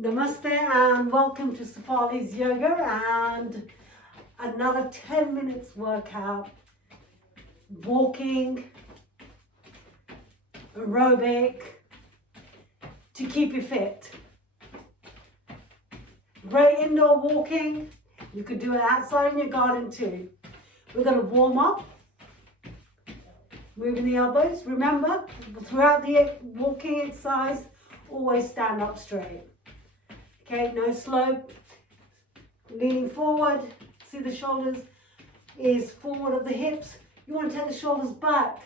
Namaste and welcome to Sefali's Yoga and another 10 minutes workout, walking, aerobic, to keep you fit. Great indoor walking, you could do it outside in your garden too. We're going to warm up, moving the elbows. Remember, throughout the walking exercise, always stand up straight. Okay, no slope, leaning forward, see the shoulders is forward of the hips. You want to take the shoulders back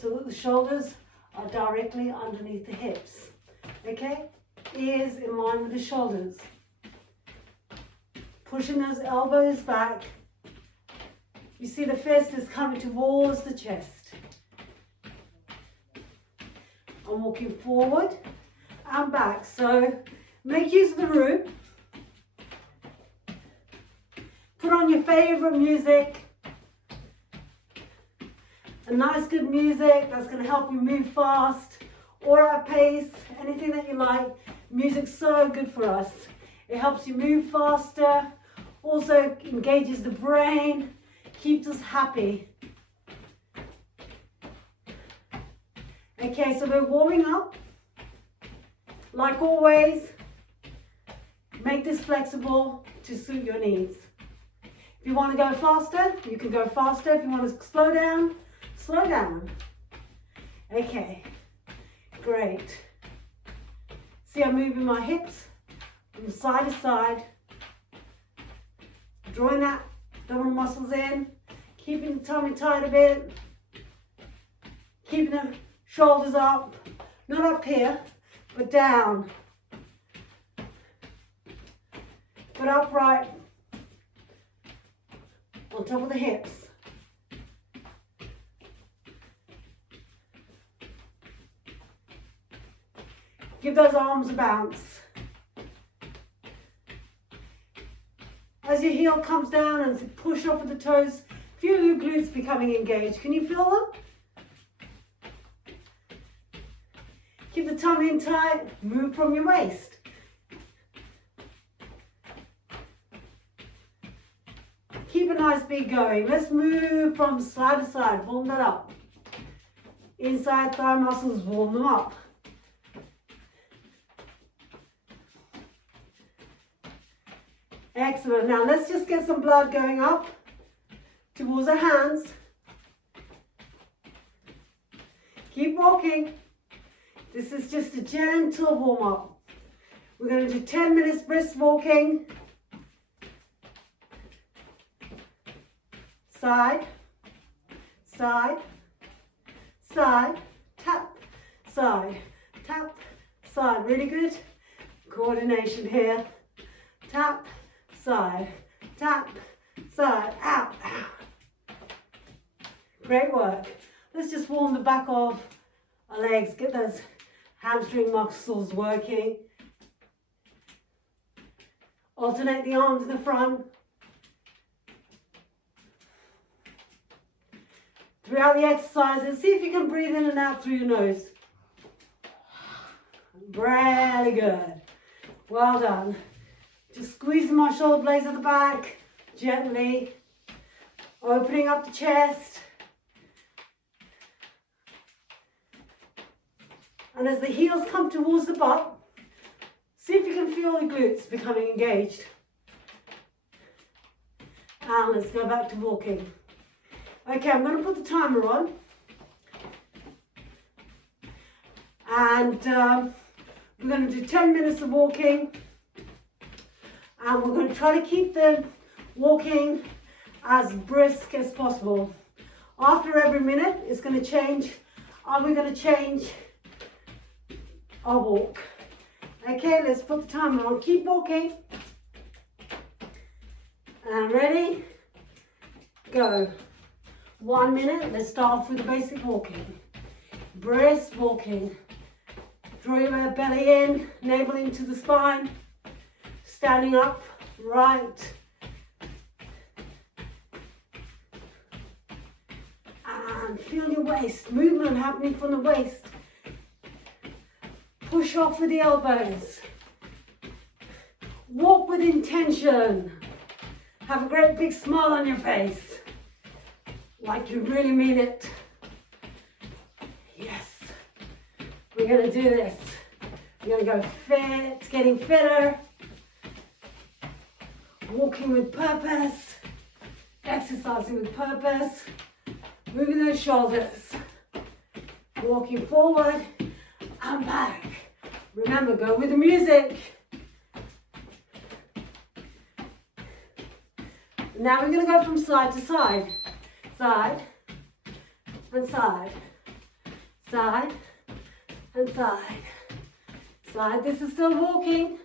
so that the shoulders are directly underneath the hips. Okay, ears in line with the shoulders. Pushing those elbows back. You see the fist is coming towards the chest. I'm walking forward and back, so make use of the room. Put on your favorite music. A nice good music that's going to help you move fast or at pace, anything that you like. Music's so good for us. It helps you move faster, also engages the brain, keeps us happy. Okay, so we're warming up. Like always, make this flexible to suit your needs. If you want to go faster, you can go faster. If you want to slow down, slow down. Okay, great. See, I'm moving my hips from side to side, drawing that abdominal muscles in, keeping the tummy tight a bit, keeping the shoulders up, not up here, but down, but upright on top of the hips. Give those arms a bounce. As your heel comes down and push off of the toes, feel your glutes becoming engaged. Can you feel them? Keep the tummy in tight, move from your waist. Keep a nice beat going. Let's move from side to side, warm that up. Inside thigh muscles, warm them up. Excellent. Now let's just get some blood going up towards our hands. Keep walking. This is just a gentle warm up. We're going to do 10 minutes brisk walking. Side, side, side, tap, side, tap, side. Really good coordination here. Tap, side, tap, side, out, out. Great work. Let's just warm the back of our legs, get those hamstring muscles working. Alternate the arms in the front. Throughout the exercises, see if you can breathe in and out through your nose. Really good. Well done. Just squeezing my shoulder blades at the back, gently. Opening up the chest. And as the heels come towards the butt, see if you can feel the glutes becoming engaged. And let's go back to walking. Okay, I'm going to put the timer on. And we're going to do 10 minutes of walking. And we're going to try to keep the walking as brisk as possible. After every minute, it's going to change. Are we going to change our walk? Okay, let's put the timer on. Keep walking. And ready? Go. 1 minute. Let's start off with the basic walking. Brisk walking. Draw your belly in, navel into the spine. Standing up, right. And feel your waist. Movement happening from the waist. Push off with the elbows. Walk with intention. Have a great big smile on your face. Like you really mean it. Yes. We're going to do this. We're going to go fit, getting fitter. Walking with purpose. Exercising with purpose. Moving those shoulders. Walking forward and back. Remember, go with the music. Now we're going to go from side to side. Side and side. Side and side. Side. This is still walking,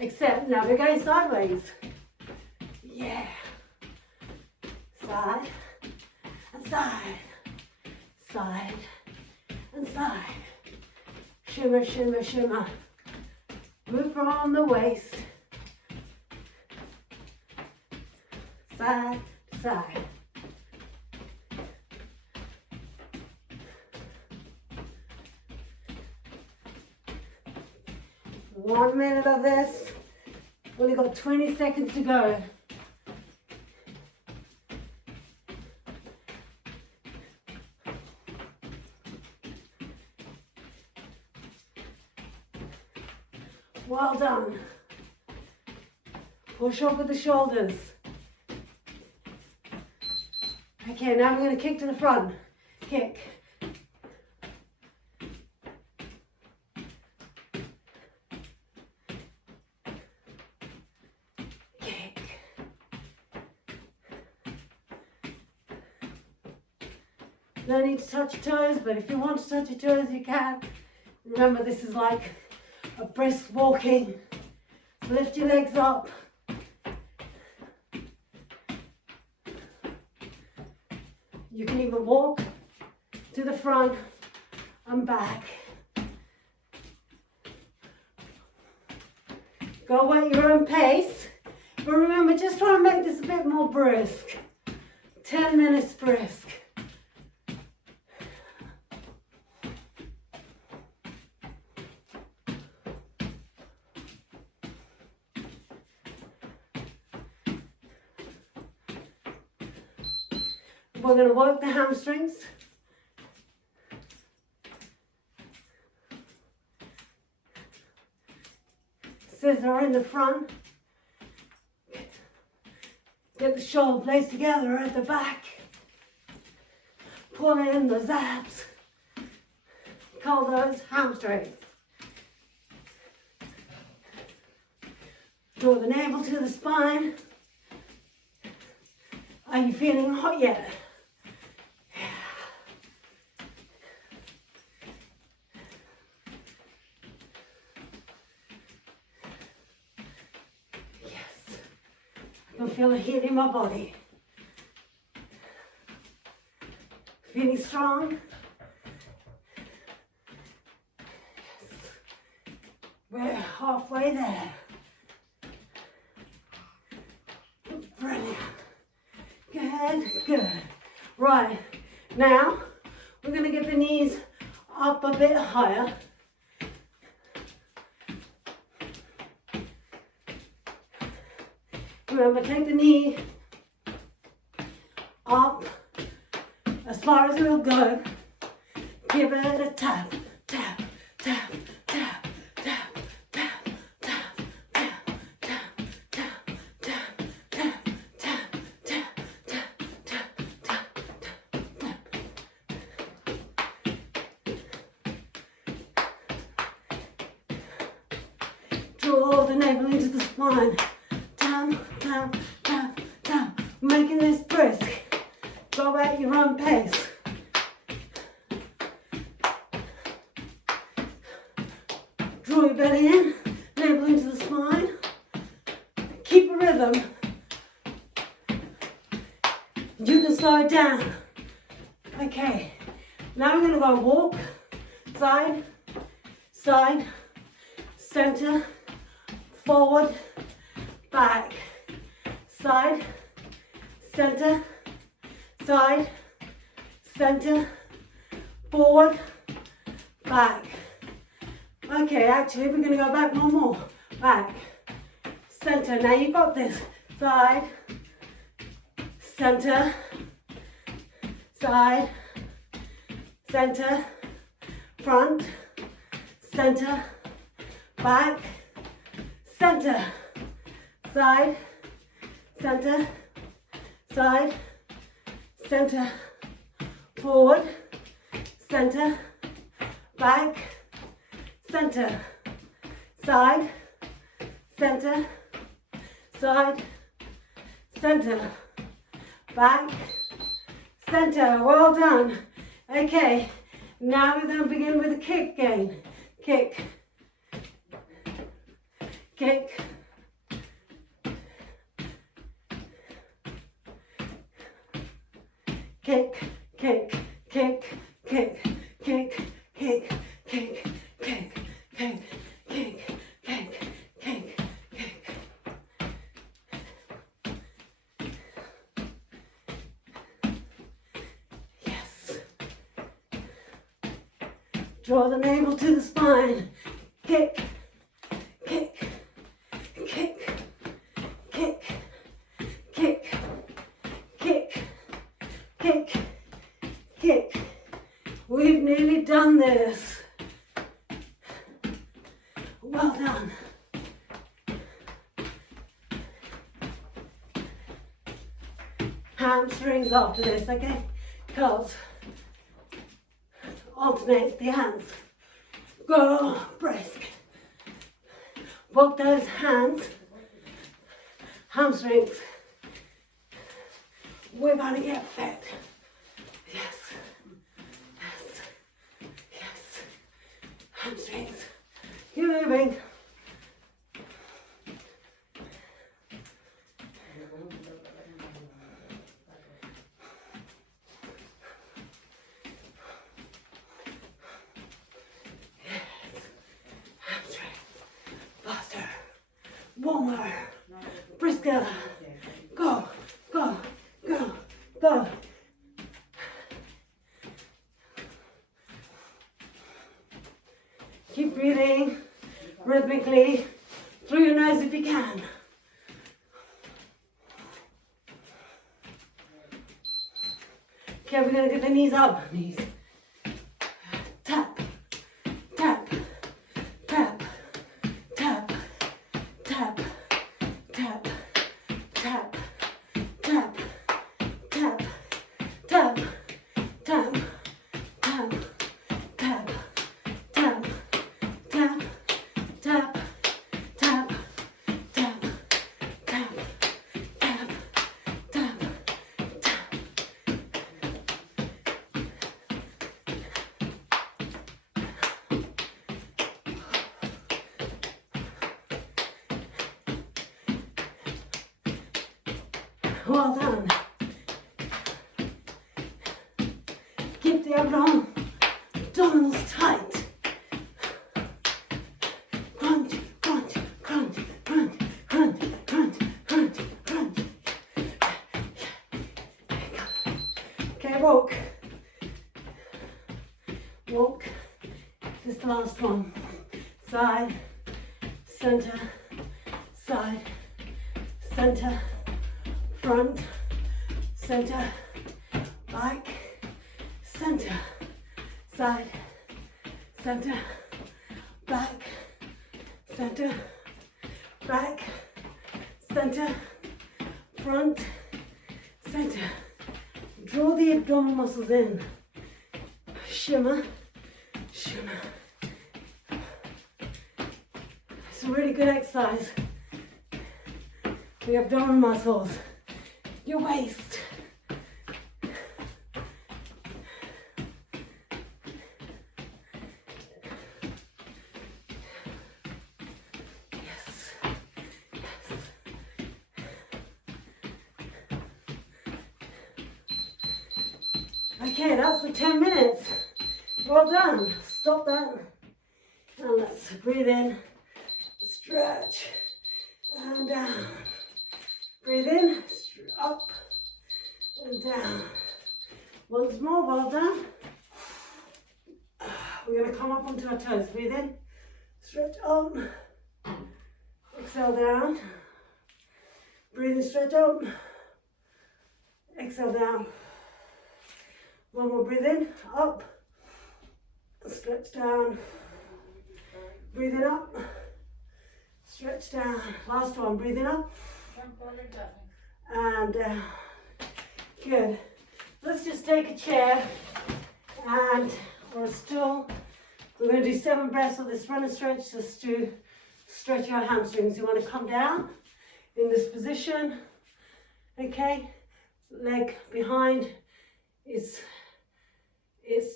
except now we're going sideways. Yeah. Side and side. Side and side. Shimmer, shimmer, shimmer. Move from the waist. Side to side. One minute of this. Only got 20 seconds to go. Well done. Push up with the shoulders. Okay, now we're going to kick to the front. Kick. Kick. No need to touch your toes, but if you want to touch your toes, you can. Remember, this is like a brisk walking. So lift your legs up. You can even walk to the front and back. Go at your own pace. But remember, just try to make this a bit more brisk. 10 minutes brisk. We're going to work the hamstrings. Scissor in the front. Get the shoulder blades together at the back. Pull in those abs. Call those hamstrings. Draw the navel to the spine. Are you feeling hot yet? I can feel the heat in my body. Feeling strong? Yes. We're halfway there. Brilliant. Good, good. Right, now we're going to get the knees up a bit higher. Remember, take the knee up as far as it will go. Give it a tap, tap, tap, tap, tap, tap, tap, tap, tap, tap, tap, tap, tap, tap, tap, tap, tap, tap. Draw the navel into the spine. Tap, tap, tap, making this brisk. Go at your own pace. Draw your belly in, navel into the spine. Keep a rhythm. You can slow it down. Okay, now we're going to go walk, side, side, center, forward, back. Side, center, side, center, forward, back. Okay, actually we're going to go back one more. Back, center. Now you got this. Side, center, side, center, front, center, back, center, side, center, side, center, forward, center, back, center, side, center, side, center, back, center. Well done. Okay, now we're going to begin with a kick again. Kick, kick, kick, kick, kick, kick, kick, kick, kick, kick, kick, kick, kick, kick, kick. Yes. Draw the navel to the spine. Kick, kick, kick, kick, kick, kick, kick, kick. We've nearly done this. Well done. Hamstrings after this, okay? Because alternate the hands. Go brisk. Walk those hands, hamstrings. We're going to get fit. Yes, yes, yes. Hamstrings. Keep moving. Warmer, brisker, go, go, go, go. Keep breathing rhythmically through your nose if you can. Okay, we're going to get the knees up, knees. Tap, tap, tap, tap. Tap, tap, tap, tap, tap, tap, tap, tap, tap, tap, tap, tap, tap, tap, tap, tap, tap, tap. Well done. Keep the abdominals tight. Crunch, crunch, crunch, crunch, crunch, crunch, crunch, crunch. Okay, walk. Walk. This is the last one. Side, center, side, center. Front, center, back, center, side, center, back, center, back, center, front, center. Draw the abdominal muscles in. Shimmer, shimmer. It's a really good exercise for the abdominal muscles. Your waist. Yes. Yes. Okay, that's the 10 minutes. Well done. Stop that. And let's breathe in, stretch, and down. Breathe in, up and down. Once more, well done. We're going to come up onto our toes. Breathe in, stretch up, exhale down. Breathe in, stretch out. Exhale down. One more, breathe in, up. Stretch down. Breathe in, up. Stretch down. Last one, breathe in, up. And down. Good. Let's just take a chair and, or a stool. We're going to do 7 breaths of this run and stretch just to stretch our hamstrings. You want to come down in this position. Okay. Leg behind. It's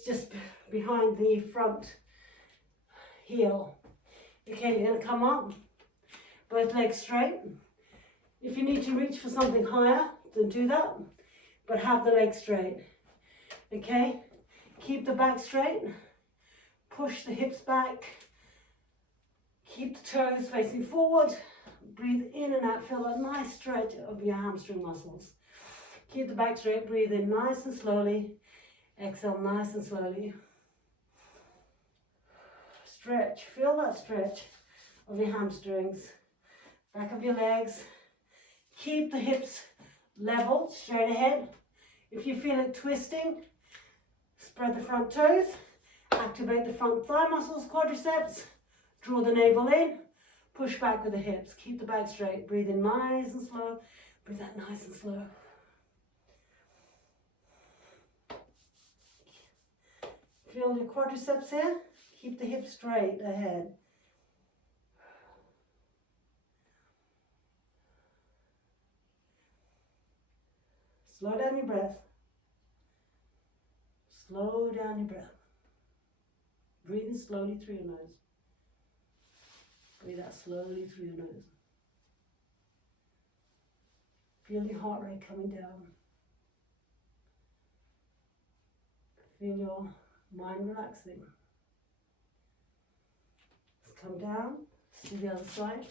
just behind the front heel. Okay, you're going to come up. Both legs straight. If you need to reach for something higher, then do that. But have the legs straight. Okay? Keep the back straight. Push the hips back. Keep the toes facing forward. Breathe in and out. Feel a nice stretch of your hamstring muscles. Keep the back straight. Breathe in nice and slowly. Exhale nice and slowly. Stretch. Feel that stretch of your hamstrings. Back of your legs. Keep the hips level, straight ahead. If you feel it twisting, spread the front toes. Activate the front thigh muscles, quadriceps. Draw the navel in. Push back with the hips. Keep the back straight. Breathe in nice and slow. Breathe out nice and slow. Feel your quadriceps here. Keep the hips straight ahead. Slow down your breath. Slow down your breath. Breathe in slowly through your nose. Breathe out slowly through your nose. Feel your heart rate coming down. Feel your mind relaxing. Let's come down, to the other side.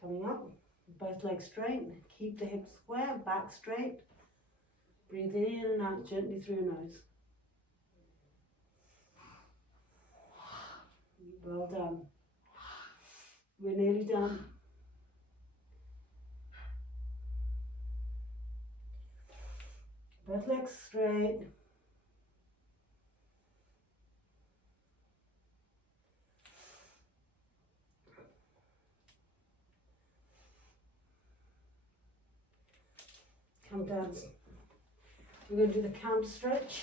Coming up, both legs straight. Keep the hips square, back straight. Breathe in and out gently through your nose. Well done. We're nearly done. Both legs straight. Come down. We're going to do the counter stretch.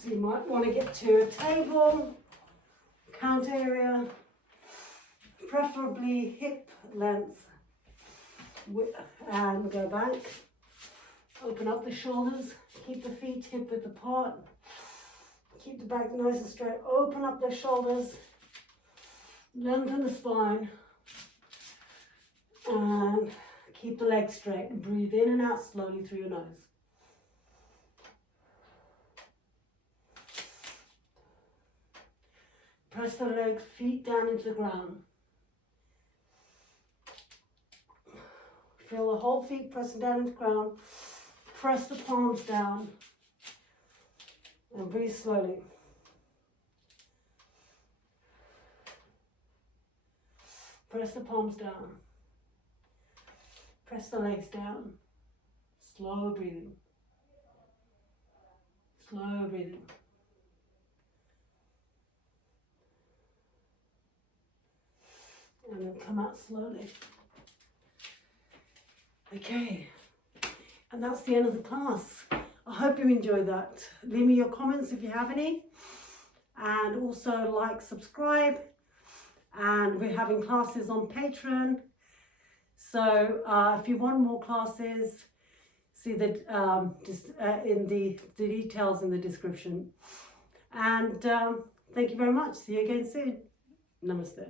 So you might want to get to a table, counter area, preferably hip length, and go back. Open up the shoulders, keep the feet hip width apart, keep the back nice and straight. Open up the shoulders, lengthen the spine, and keep the legs straight. And breathe in and out slowly through your nose. Press the legs, feet down into the ground. Feel the whole feet pressing down into the ground. Press the palms down. And breathe slowly. Press the palms down. Press the legs down. Slow breathing. Slow breathing. And then come out slowly. Okay, and that's the end of the class. I hope you enjoyed that. Leave me your comments if you have any. And also like, subscribe. And we're having classes on Patreon. So if you want more classes, see the details in the description. And thank you very much. See you again soon. Namaste.